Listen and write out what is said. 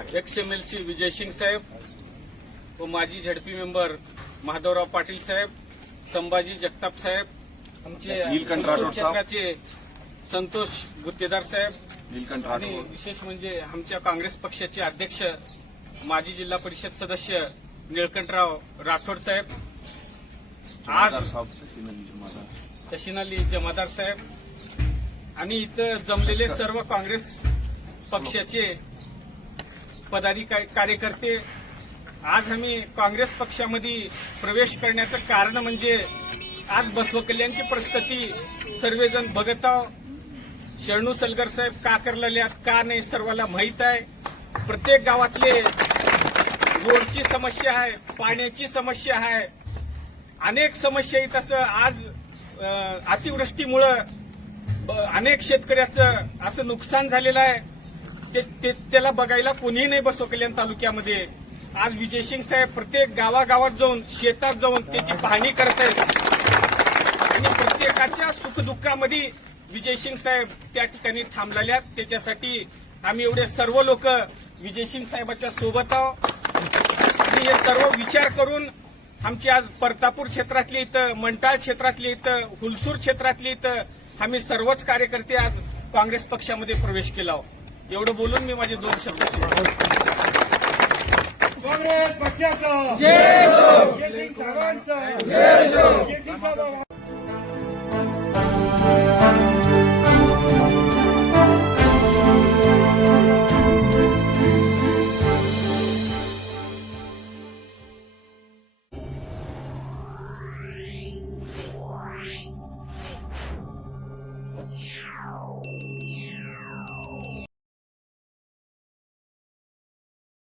XMLC Vijaysing साहेब व माजी झडपी member Mahadevrao Patil साहेब, संभाजी जगताप साहेब, आमचे नीलकंठ राठोड साहेब, क्षेत्राचे संतोष गुत्तेदार साहेब नीलकंठ आणि राठोड, विशेष म्हणजे आमच्या काँग्रेस पक्षाचे अध्यक्ष माजी जिल्हा परिषद सदस्य निळकंठराव राठोड साहेब, आज जमादार साहेब, जमादार, तशीन अली जमादार साहेब आणि इथं जमलेले सर्व काँग्रेस पक्षाचे पदाधिकारी कार्यकर्ते. आज आम्ही काँग्रेस पक्षामध्ये प्रवेश करण्याचं कारण म्हणजे आज बसव कल्याणची परिस्थिती सर्वजण बघत आहोत. शरणू सलगर साहेब का करलेल्यात का नाही सर्वांना माहीत आहे. प्रत्येक गावातले रोडची समस्या आहे, पाण्याची समस्या आहे, अनेक समस्या आहेत. असं आज अतिवृष्टीमुळं अनेक शेतकऱ्याचं असं नुकसान झालेलं आहे. त्याला बघायला कोणीही नाही बसव कल्याण तालुक्यामध्ये. आज विजयसिंग साहेब प्रत्येक गावागावात जाऊन शेतात जाऊन त्याची पाहणी करत आहेत आणि प्रत्येकाच्या सुखदुःखामध्ये विजयसिंग साहेब त्या ठिकाणी थांबलेले आहेत. त्याच्यासाठी आम्ही एवढे सर्व लोक विजयसिंग साहेबांच्या सोबत आहोत आणि हे सर्व विचार करून आमची आज परतापूर क्षेत्रातली इथं, मंटाळ क्षेत्रातली इथं, हुलसूर क्षेत्रातली इथं आम्ही सर्वच कार्यकर्ते आज काँग्रेस पक्षामध्ये प्रवेश केला आहोत. एवढं बोलून मी माझे 2 शब्द काँग्रेस पक्षाचं जय हो.